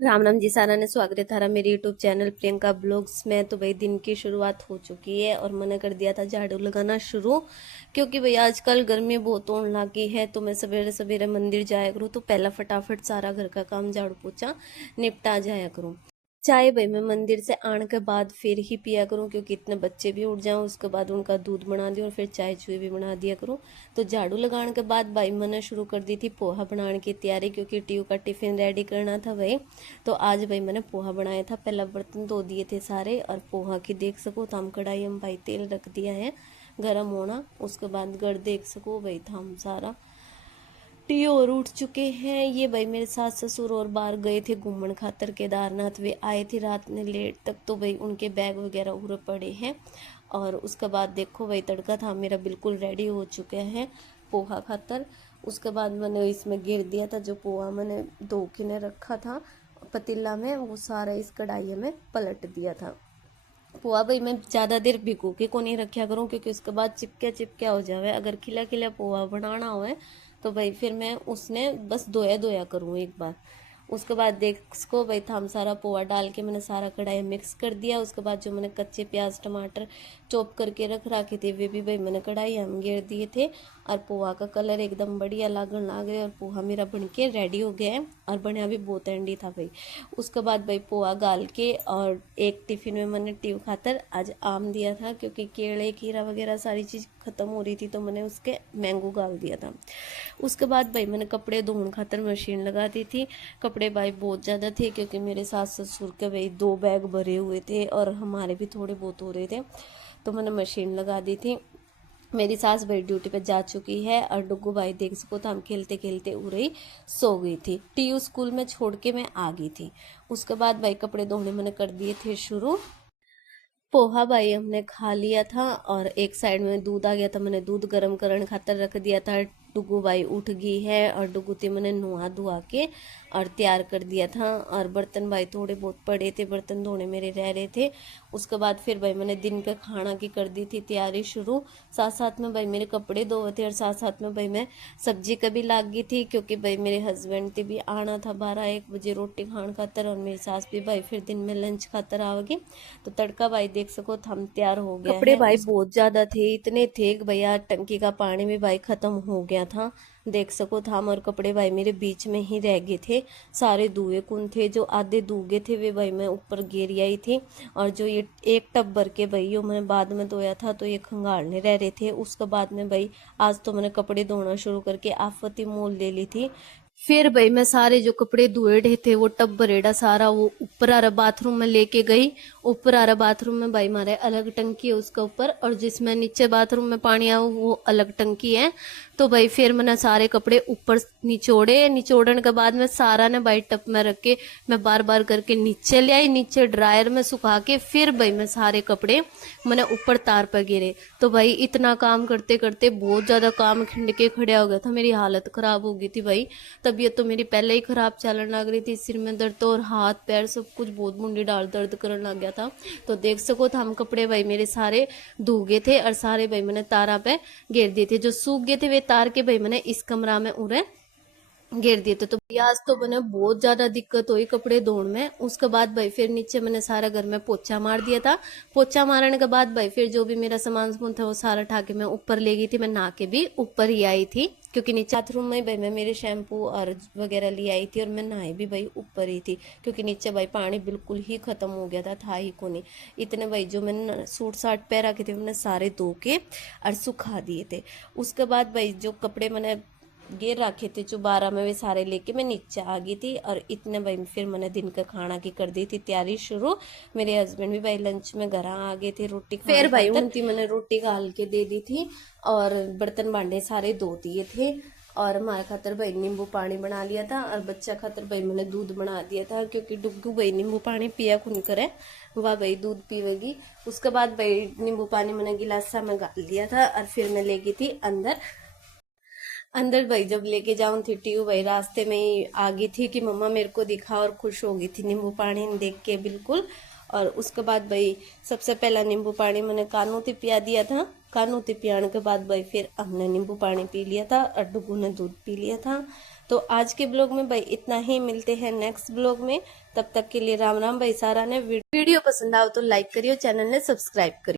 राम राम जी सारा ने स्वागत है थारा मेरे यूट्यूब चैनल प्रियंका ब्लॉग्स में। तो भाई दिन की शुरुआत हो चुकी है और मैंने कर दिया था झाड़ू लगाना शुरू, क्योंकि भाई आजकल गर्मी बहुत होने लगी है। तो मैं सवेरे सवेरे मंदिर जाया करूँ तो पहला फटाफट सारा घर का काम झाड़ू पोछा निपटा जाया करूँ। चाय भाई मैं मंदिर से आने के बाद फिर ही पिया करूँ, क्योंकि इतने बच्चे भी उठ जाऊँ उसके बाद उनका दूध बना दिया और फिर चाय चुई भी बना दिया करूँ। तो झाड़ू लगाने के बाद भाई मैंने शुरू कर दी थी पोहा बनाने की तैयारी, क्योंकि ट्यू का टिफिन रेडी करना था भाई। तो आज भाई मैंने पोहा बनाया था। पहला बर्तन धो दिए थे सारे और पोहा की देख सको तो हम कढ़ाई में भाई तेल रख दिया है गरम होना। उसके बाद गढ़ देख सको भाई था हम सारा टी और उठ चुके हैं। ये भाई मेरे सास ससुर और बाहर गए थे घूमन खातर केदारनाथ। वे आए थे रात में लेट तक, तो भाई उनके बैग वगैरह उड़े पड़े हैं। और उसके बाद देखो भाई तड़का था मेरा बिल्कुल रेडी हो चुका है पोहा खातर। उसके बाद मैंने इसमें गिर दिया था जो पोहा मैंने धो के ने रखा था पतीला में, वो सारा इस कढ़ाई में पलट दिया था। पोहा भाई मैं ज़्यादा देर भिगो के को नहीं रखा करूँ, क्योंकि उसके बाद चिपके चिपके हो जावे। अगर खिला खिला पोहा बनाना हो तो भाई फिर मैं उसने बस धोया धोया करूँ एक बार। उसके बाद देख इसको भाई थाम सारा पोहा डाल के मैंने सारा कढ़ाई मिक्स कर दिया। उसके बाद जो मैंने कच्चे प्याज टमाटर चॉप करके रख रखे थे वे भी भाई मैंने कढ़ाई में गिर दिए थे। और पोहा का कलर एकदम बढ़िया लागन लग गया और पोहा मेरा बन के रेडी हो गया है और बनया भी बहुत एंडी था भाई। उसके बाद भाई पोहा गाल के और एक टिफिन में मैंने ट्यू खातर आज आम दिया था, क्योंकि केले खीरा वगैरह सारी चीज़ ख़त्म हो रही थी तो मैंने उसके मैंगो गाल दिया था। उसके बाद भाई मैंने कपड़े धोने खातर मशीन लगा दी थी। कपड़े भाई बहुत ज़्यादा थे, क्योंकि मेरे सास ससुर के भाई 2 बैग भरे हुए थे और हमारे भी थोड़े बहुत हो रहे थे, तो मैंने मशीन लगा दी थी। मेरी सास भाई ड्यूटी पे जा चुकी है और डुग्गू भाई देख सको तो हम खेलते खेलते उड़े ही सो गई थी। टीयू स्कूल में छोड़ के मैं आ गई थी। उसके बाद भाई कपड़े धोने मैंने कर दिए थे शुरू। पोहा भाई हमने खा लिया था और एक साइड में दूध आ गया था, मैंने दूध गर्म करने खातर रख दिया था। डुगू भाई उठ गई है और डुगू थी मैंने नुहा धुआ के और तैयार कर दिया था। और बर्तन भाई थोड़े बहुत पड़े थे, बर्तन धोने मेरे रह रहे थे। उसके बाद फिर भाई मैंने दिन का खाना की कर दी थी तैयारी शुरू। साथ साथ में भाई मेरे कपड़े धोए थे और साथ साथ में भाई मैं सब्जी का भी लाग गई थी, क्योंकि भाई मेरे हस्बैंड थे भी आना था 12-1 बजे रोटी खान खातर और मेरी सास भी भाई फिर दिन में लंच खातर आवेगी। तो तड़का भाई देख सको थम तैयार हो गया कपड़े है। भाई बहुत ज्यादा थे, इतने थे कि भैया टंकी का पानी भी भाई खत्म हो गया था। देख सको थाम और कपड़े भाई मेरे बीच में ही रह गए थे। सारे दूए कुन थे, जो आधे दूगे थे वे भाई मैं ऊपर गिर आई थी। और जो ये एक टब भर के भाई यो मैंने बाद में धोया था तो ये खंगालने रह रहे थे। उसके बाद में भाई आज तो मैंने कपड़े धोना शुरू करके आफत ही मोल ले ली थी। फिर भाई मैं सारे जो कपड़े धोए रहे थे वो टब भरेड़ा सारा वो ऊपर आ रहा बाथरूम में लेके गई। ऊपर आ रहा बाथरूम में भाई मारे अलग टंकी है उसका ऊपर, और जिसमें नीचे बाथरूम में पानी आया वो अलग टंकी है। तो भाई फिर मैंने सारे कपड़े ऊपर निचोड़े, निचोड़ने के बाद में सारा ने भाई टब में रख के मैं बार बार करके नीचे ले आई, नीचे ड्रायर में सुखा के फिर भाई मैं सारे कपड़े मैंने ऊपर तार पर गिरे। तो भाई इतना काम करते करते बहुत ज्यादा काम खिंड के खड़ा हो गया था, मेरी हालत खराब हो गई थी भाई। तबीयत तो मेरी पहले ही खराब चलने लग रही थी, सिर में दर्द तो और हाथ पैर सब कुछ बहुत मुंडी डाल दर्द करने लग गया था। तो देख सको था हम कपड़े भाई मेरे सारे धोगे थे और सारे भाई मैंने तारा पे घेर दिए थे। जो सूख गए थे वे तार के भाई मैंने इस कमरा में उड़े घेर दिए थे। तो आज तो मैंने बहुत ज्यादा दिक्कत हुई कपड़े धोने में। उसके बाद भाई फिर नीचे मैंने सारा घर में पोछा मार दिया था। पोछा मारने के बाद भाई फिर जो भी मेरा सामान था वो सारा उठा के मैं ऊपर ले गई थी। मैं नहा के भी ऊपर ही आई थी, क्योंकि नीचे बाथरूम में भाई मैं मेरे शैम्पू और वगैरह ले आई थी और मैं नहाई भी भाई ऊपर ही थी, क्योंकि नीचे भाई पानी बिल्कुल ही खत्म हो गया था ही को नहीं। इतने भाई जो मैंने सूट साट पैर रखे थे मैंने सारे धो के और सुखा दिए थे। उसके बाद भाई जो कपड़े मैंने गिर रखे थे जो 12 में वे सारे लेके मैं नीचे आ गई थी। और इतने भाई फिर मैंने दिन का खाना की कर दी थी तैयारी शुरू। मेरे हस्बैंड भी भाई लंच में घर आ गए थे रोटी खाने फिर भाई उनकी मैंने रोटी गाल के दे दी थी और बर्तन भांडे सारे धो दिए थे। और हमारे खातर भाई नींबू पानी बना लिया था और बच्चा खातर भाई मैंने दूध बना दिया था, क्योंकि डुग्गू भाई नींबू पानी पिया कुन करे वह भाई दूध पीवेगी। उसके बाद भाई नींबू पानी मैंने गिलासा में गाल दिया था और फिर मैं ले गई थी अंदर। अंदर भाई जब लेके जाऊं थी टीयू भाई रास्ते में ही आ गई थी कि मम्मा मेरे को दिखा और खुश हो गई थी नींबू पानी देख के बिल्कुल। और उसके बाद भाई सबसे पहला नींबू पानी मैंने कानू थी पिया दिया था। कानू थी पियाने के बाद भाई फिर हमने नींबू पानी पी लिया था और डुगू ने दूध पी लिया था। तो आज के ब्लॉग में भाई इतना ही, मिलते हैं नेक्स्ट ब्लॉग में। तब तक के लिए राम राम भाई। सारा ने वीडियो पसंद आओ तो लाइक करियो, चैनल ने सब्सक्राइब करियो।